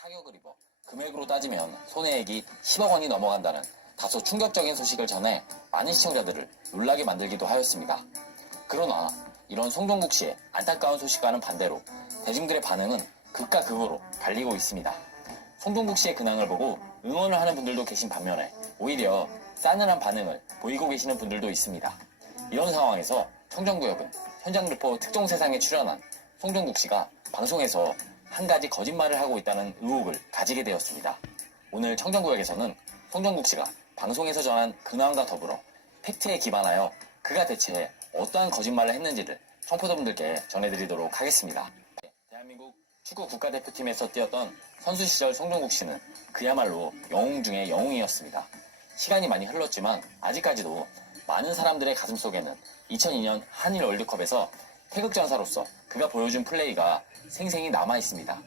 타격을 입어 금액으로 따지면 손해액이 10억 원이 넘어간다는 다소 충격적인 소식을 전해 많은 시청자들을 놀라게 만들기도 하였습니다. 그러나 이런 송종국 씨의 안타까운 소식과는 반대로 대중들의 반응은 극과 극으로 갈리고 있습니다. 송종국 씨의 근황을 보고 응원을 하는 분들도 계신 반면에 오히려 싸늘한 반응을 보이고 계시는 분들도 있습니다. 이런 상황에서 청정구역은 현장 리포 특종세상에 출연한 송종국 씨가 방송에서 한 가지 거짓말을 하고 있다는 의혹을 가지게 되었습니다. 오늘 청정구역에서는 송종국 씨가 방송에서 전한 근황과 더불어 팩트에 기반하여 그가 대체 어떠한 거짓말을 했는지를 청포도분들께 전해드리도록 하겠습니다. 대한민국 축구 국가대표팀에서 뛰었던 선수 시절 송종국 씨는 그야말로 영웅 중의 영웅이었습니다. 시간이 많이 흘렀지만 아직까지도 많은 사람들의 가슴속에는 2002년 한일 월드컵에서 태극전사로서 그가 보여준 플레이가 생생히 남아있습니다.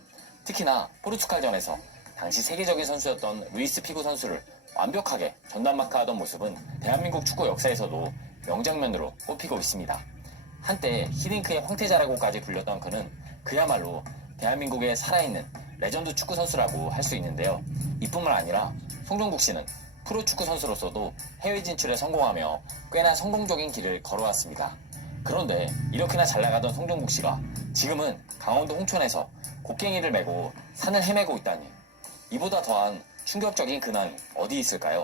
특히나 포르투갈전에서 당시 세계적인 선수였던 루이스 피구 선수를 완벽하게 전담마크하던 모습은 대한민국 축구 역사에서도 명장면으로 꼽히고 있습니다. 한때 히딩크의 황태자라고까지 불렸던 그는 그야말로 대한민국의 살아있는 레전드 축구 선수라고 할 수 있는데요. 이뿐만 아니라 송종국 씨는 프로축구 선수로서도 해외 진출에 성공하며 꽤나 성공적인 길을 걸어왔습니다. 그런데 이렇게나 잘 나가던 송종국 씨가 지금은 강원도 홍천에서 곡괭이를 메고 산을 헤매고 있다니, 이보다 더한 충격적인 근황이 어디 있을까요?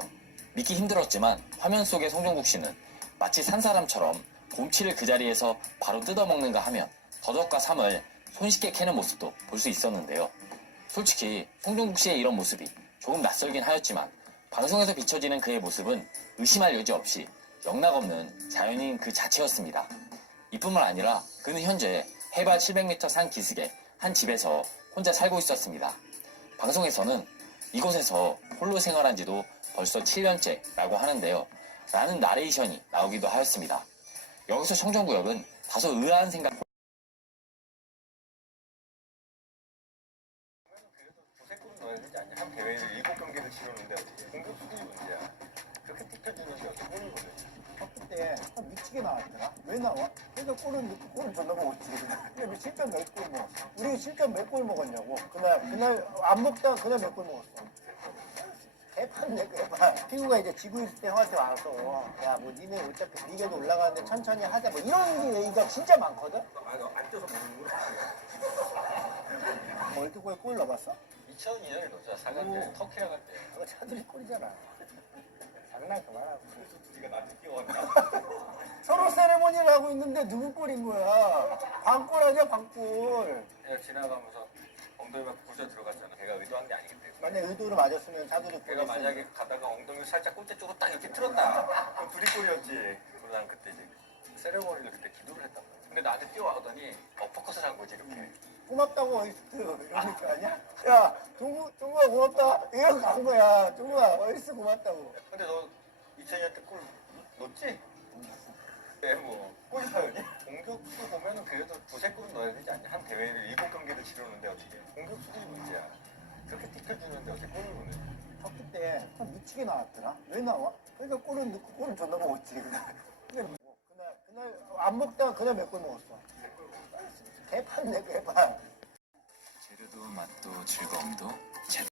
믿기 힘들었지만 화면 속의 송종국 씨는 마치 산 사람처럼 곰치를 그 자리에서 바로 뜯어먹는가 하면 더덕과 삼을 손쉽게 캐는 모습도 볼 수 있었는데요. 솔직히 송종국 씨의 이런 모습이 조금 낯설긴 하였지만 방송에서 비춰지는 그의 모습은 의심할 여지 없이 영락없는 자연인 그 자체였습니다. 이뿐만 아니라 그는 현재 해발 700m 산 기슭의 한 집에서 혼자 살고 있었습니다. 방송에서는 이곳에서 홀로 생활한 지도 벌써 7년째라고 하는데요. 라는 나레이션이 나오기도 하였습니다. 여기서 청정구역은 다소 의아한 생각. 도색골은 넣어야 되지 않냐? 한 대회를 7경기를 치르는데 공격 수준이 문제야. 그렇게 튀겨주는데 어떻게 골을 넣냐? 바쁠 때 미치게 나왔더라. 왜 나와? 그래서 골은 넣고 골은 존나 먹었지. 근데 실점 몇 골 먹었어? 우리 실점 몇 골 먹었냐고. 그날 안 먹다가 그날 몇 골 먹었어. 개판네 개판. 피구가 이제 지고 있을 때 형한테 와서 야 뭐 니네 어차피 리그에도 올라가는데 천천히 하자 뭐 이런 얘기가 진짜 많거든. 아니 안 뛰어서 먹는 거야. 월드컵에 골 넣어봤어? 2002년에 넣었잖아. 4강전에 터키랑 할 때. 그거 차들이 골이잖아. 장난 그만하고. 그래서 네가 나한테 뛰어왔나? 서로 세레모니를 하고 있는데 누구 골인 거야? 광골 아니야 광골. 내가 지나가면서 엉덩이 맞고 골대 들어갔잖아. 걔가 의도한 게 아니기 때문에. 만약 의도를 맞았으면 차들이 걔가 만약에 가다가 엉덩이 살짝 골대 쪽으로 딱 이렇게 틀었다. 그럼 둘이 골이었지. 그래서 난 그때 이제 세레모니를 그때 기도를 했단 말이야. 근데 나한테 뛰어와더니 어퍼컷을 한 거지 이렇게. 고맙다고 어이스트 이런 거 아니야? 야 종구가 고맙다 이런 거 한 거야. 종구가 어이스트 고맙다고. 근데 너 2000년 때 골 넣었지? 네, 뭐 골키퍼였니? 공격수 보면은 그래도 두세 골은 넣어야 되지 않냐? 한 대회를 7경기를 치르는데 어떻게 공격 수준이 문제야. 그렇게 튀겨주는데 어떻게 골을 넣냐? 터키 때 미치게 나왔더라. 왜 나와? 그러니까 골은 넣고 골은 존나 먹었지. 그날 안 먹다가 그날 몇 골 먹었어. 개판네 개판. 재료도 맛도 즐거움도 제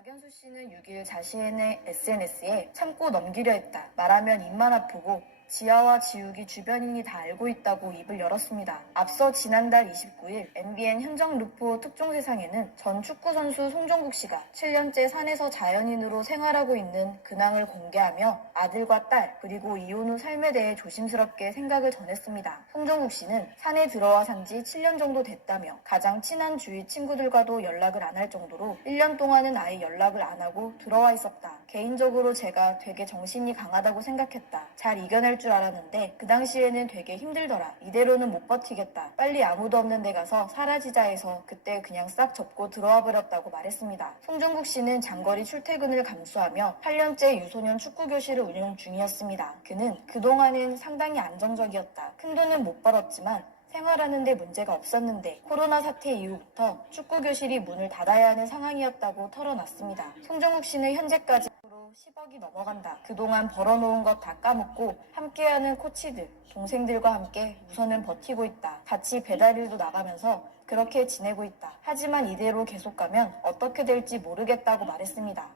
박연수 씨는 6일 자신의 SNS에 참고 넘기려 했다. 말하면 입만 아프고 지아와 지욱이 주변인이 다 알고 있다고 입을 열었습니다. 앞서 지난달 29일 MBN 현정 루포 특종세상에는 전 축구선수 송종국 씨가 7년째 산에서 자연인으로 생활하고 있는 근황을 공개하며 아들과 딸 그리고 이혼 후 삶에 대해 조심스럽게 생각을 전했습니다. 송종국 씨는 산에 들어와 산 지 7년 정도 됐다며 가장 친한 주위 친구들과도 연락을 안 할 정도로 1년 동안은 아예 연락을 안 하고 들어와 있었다. 개인적으로 제가 되게 정신이 강하다고 생각했다. 잘 이겨낼 줄 알았는데 그 당시에는 되게 힘들더라. 이대로는 못 버티겠다. 빨리 아무도 없는 데 가서 사라지자 해서 그때 그냥 싹 접고 들어와 버렸다고 말했습니다. 송종국 씨는 장거리 출퇴근을 감수하며 8년째 유소년 축구교실을 운영 중이었습니다. 그는 그동안은 상당히 안정적이었다. 큰돈은 못 벌었지만 생활하는 데 문제가 없었는데 코로나 사태 이후부터 축구교실이 문을 닫아야 하는 상황이었다고 털어놨습니다. 송종국 씨는 현재까지 10억이 넘어간다. 그동안 벌어놓은 것 다 까먹고 함께하는 코치들, 동생들과 함께 우선은 버티고 있다. 같이 배달일도 나가면서 그렇게 지내고 있다. 하지만 이대로 계속 가면 어떻게 될지 모르겠다고 말했습니다.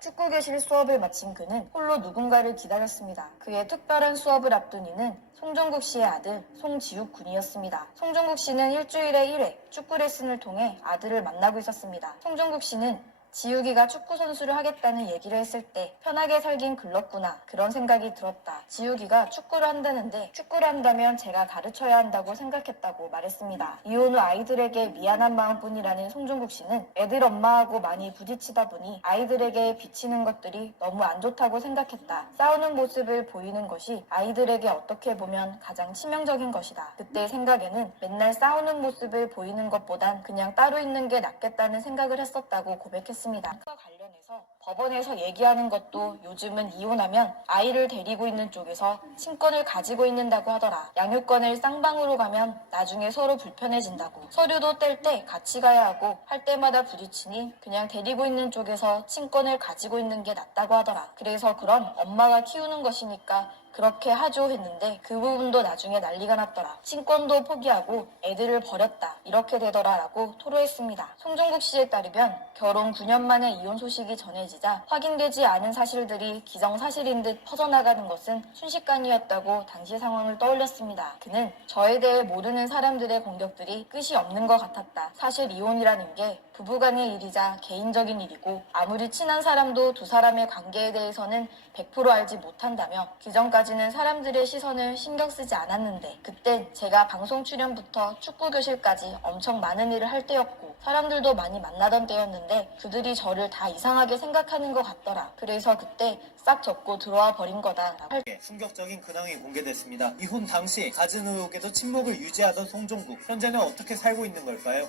축구교실 수업을 마친 그는 홀로 누군가를 기다렸습니다. 그의 특별한 수업을 앞둔 이는 송종국 씨의 아들 송지욱 군이었습니다. 송종국 씨는 일주일에 1회 축구 레슨을 통해 아들을 만나고 있었습니다. 송종국 씨는 지욱이가 축구 선수를 하겠다는 얘기를 했을 때 편하게 살긴 글렀구나 그런 생각이 들었다. 지욱이가 축구를 한다는데 축구를 한다면 제가 가르쳐야 한다고 생각했다고 말했습니다. 이혼 후 아이들에게 미안한 마음뿐이라는 송종국 씨는 애들 엄마하고 많이 부딪히다 보니 아이들에게 비치는 것들이 너무 안 좋다고 생각했다. 싸우는 모습을 보이는 것이 아이들에게 어떻게 보면 가장 치명적인 것이다. 그때 생각에는 맨날 싸우는 모습을 보이는 것보단 그냥 따로 있는 게 낫겠다는 생각을 했었다고 고백했습니다. 관련해서 법원에서 얘기하는 것도 요즘은 이혼하면 아이를 데리고 있는 쪽에서 친권을 가지고 있는다고 하더라. 양육권을 쌍방으로 가면 나중에 서로 불편해진다고. 서류도 뗄 때 같이 가야 하고 할 때마다 부딪히니 그냥 데리고 있는 쪽에서 친권을 가지고 있는 게 낫다고 하더라. 그래서 그럼 엄마가 키우는 것이니까 그렇게 하죠 했는데 그 부분도 나중에 난리가 났더라. 친권도 포기하고 애들을 버렸다. 이렇게 되더라 라고 토로했습니다. 송종국 씨에 따르면 결혼 9년 만에 이혼 소식이 전해지자 확인되지 않은 사실들이 기정사실인 듯 퍼져나가는 것은 순식간이었다고 당시 상황을 떠올렸습니다. 그는 저에 대해 모르는 사람들의 공격들이 끝이 없는 것 같았다. 사실 이혼이라는 게 부부간의 일이자 개인적인 일이고 아무리 친한 사람도 두 사람의 관계에 대해서는 100% 알지 못한다며 기존까지는 사람들의 시선을 신경 쓰지 않았는데 그땐 제가 방송 출연부터 축구교실까지 엄청 많은 일을 할 때였고 사람들도 많이 만나던 때였는데 그들이 저를 다 이상하게 생각하는 것 같더라. 그래서 그때 싹 접고 들어와 버린 거다. 충격적인 근황이 공개됐습니다. 이혼 당시 갖은 의혹에도 침묵을 유지하던 송종국. 현재는 어떻게 살고 있는 걸까요?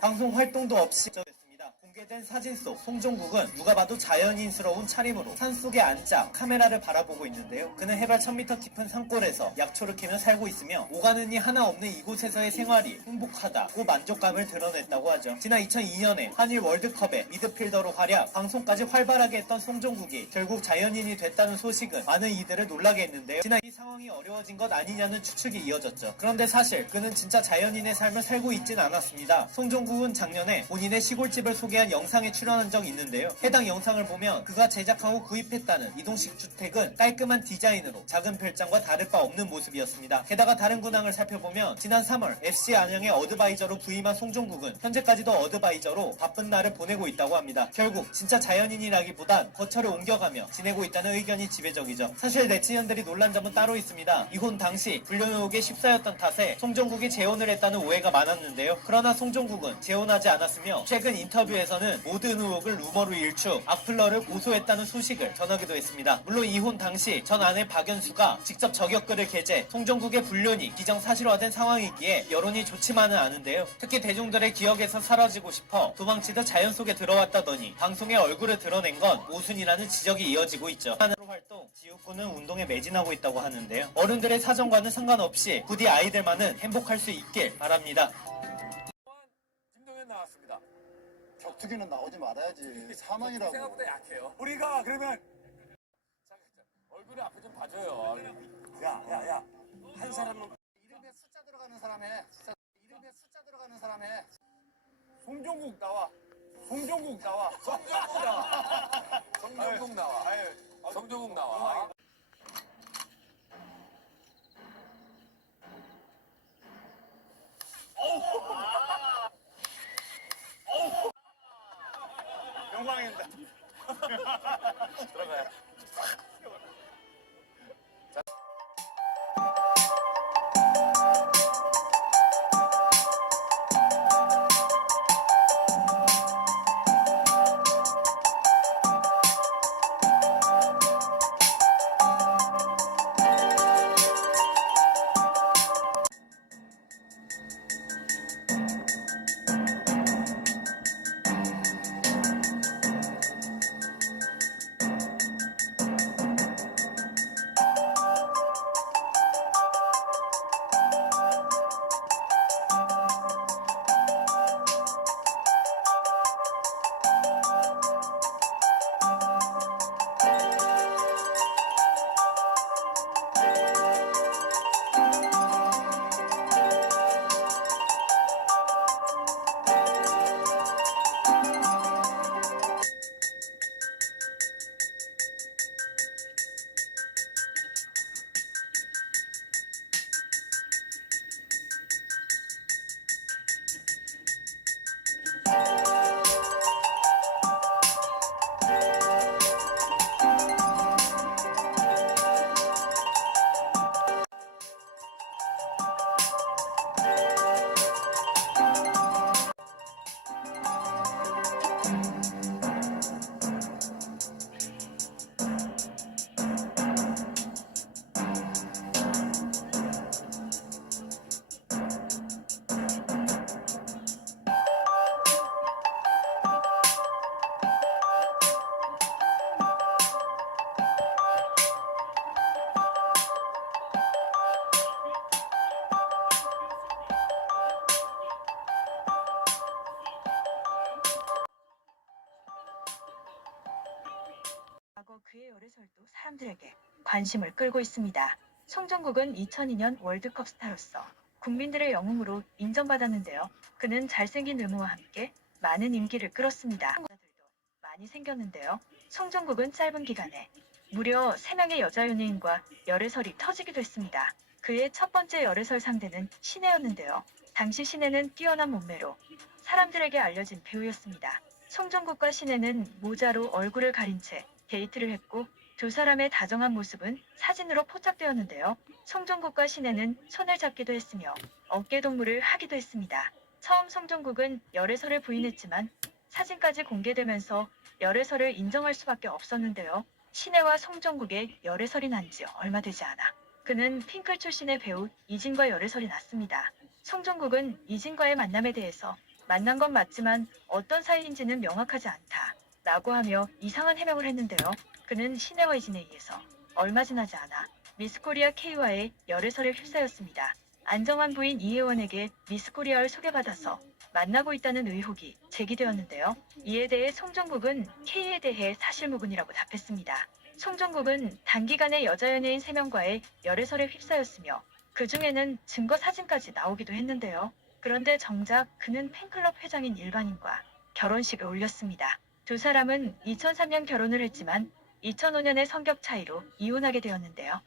방송 활동도 없이 됐습니다. 공개된 사진 속 송종국은 누가 봐도 자연인스러운 차림으로 산속에 앉아 카메라를 바라보고 있는데요. 그는 해발 1000m 깊은 산골에서 약초를 캐며 살고 있으며 오가는 이 하나 없는 이곳에서의 생활이 행복하다고 만족감을 드러냈다고 하죠. 지난 2002년에 한일 월드컵에 미드필더로 활약, 방송까지 활발하게 했던 송종국이 결국 자연인이 됐다는 소식은 많은 이들을 놀라게 했는데요. 지난 이 상황이 어려워진 것 아니냐는 추측이 이어졌죠. 그런데 사실 그는 진짜 자연인의 삶을 살고 있진 않았습니다. 송종국은 작년에 본인의 시골집을 소개한 영상에 출연한 적이 있는데요. 해당 영상을 보면 그가 제작하고 구입했다는 이동식 주택은 깔끔한 디자인으로 작은 별장과 다를 바 없는 모습이었습니다. 게다가 다른 근황을 살펴보면 지난 3월 FC 안양의 어드바이저로 부임한 송종국은 현재까지도 어드바이저로 바쁜 날을 보내고 있다고 합니다. 결국 진짜 자연인이라기보단 거처를 옮겨가며 지내고 있다는 의견이 지배적이죠. 사실 네티즌들이 놀란 점은 따로 있습니다. 이혼 당시 불륜 의혹에 휩싸였던 탓에 송종국이 재혼을 했다는 오해가 많았는데요. 그러나 송종국은 재혼하지 않았으며 최근 인터뷰에서는 모든 의혹을 루머로 일축, 악플러를 고소했다는 소식을 전하기도 했습니다. 물론 이혼 당시 전 아내 박연수가 직접 저격글을 게재, 송종국의 불륜이 기정사실화된 상황이기에 여론이 좋지만은 않은데요. 특히 대중들의 기억에서 사라지고 싶어 도망치듯 자연 속에 들어왔다더니 방송에 얼굴을 드러낸 건 모순이라는 지적이 이어지고 있죠. 활동, 지옥군은 운동에 매진하고 있다고 하는데요. 어른들의 사정과는 상관없이 부디 아이들만은 행복할 수 있길 바랍니다. 김동현 나왔습니다. 격투기는 나오지 말아야지. 사망이라고. 생각보다 약해요. 우리가 그러면 얼굴이 앞에 좀 봐줘요. 야야야 한 사람은 이름에 숫자 들어가는 사람에 송종국 송종국 나와. 송종국 나와. 송종국 나와. 송종국 나와. 아유, 송종국 나와. 영광입니다. 들어가요. 과거 그의 열애설도 사람들에게 관심을 끌고 있습니다. 송정국은 2002년 월드컵 스타로서 국민들의 영웅으로 인정받았는데요. 그는 잘생긴 외모와 함께 많은 인기를 끌었습니다. 여자들도 많이 생겼는데요. 송정국은 짧은 기간에 무려 3명의 여자 연예인과 열애설이 터지기도 했습니다. 그의 첫 번째 열애설 상대는 신혜였는데요. 당시 신혜는 뛰어난 몸매로 사람들에게 알려진 배우였습니다. 송정국과 신혜는 모자로 얼굴을 가린 채 데이트를 했고 두 사람의 다정한 모습은 사진으로 포착되었는데요. 송정국과 신혜는 손을 잡기도 했으며 어깨 동무를 하기도 했습니다. 처음 송정국은 열애설을 부인했지만 사진까지 공개되면서 열애설을 인정할 수밖에 없었는데요. 신혜와 송정국의 열애설이 난 지 얼마 되지 않아 그는 핑클 출신의 배우 이진과 열애설이 났습니다. 송정국은 이진과의 만남에 대해서 만난 건 맞지만 어떤 사이인지는 명확하지 않다 라고 하며 이상한 해명을 했는데요. 그는 신혜와 이진에 의해서 얼마 지나지 않아 미스코리아 K와의 열애설에 휩싸였습니다. 안정환 부인 이혜원에게 미스코리아를 소개받아서 만나고 있다는 의혹이 제기되었는데요. 이에 대해 송정국은 K에 대해 사실무근이라고 답했습니다. 송정국은 단기간에 여자 연예인 3명과의 열애설에 휩싸였으며 그 중에는 증거 사진까지 나오기도 했는데요. 그런데 정작 그는 팬클럽 회장인 일반인과 결혼식을 올렸습니다. 두 사람은 2003년 결혼을 했지만 2005년의 성격 차이로 이혼하게 되었는데요.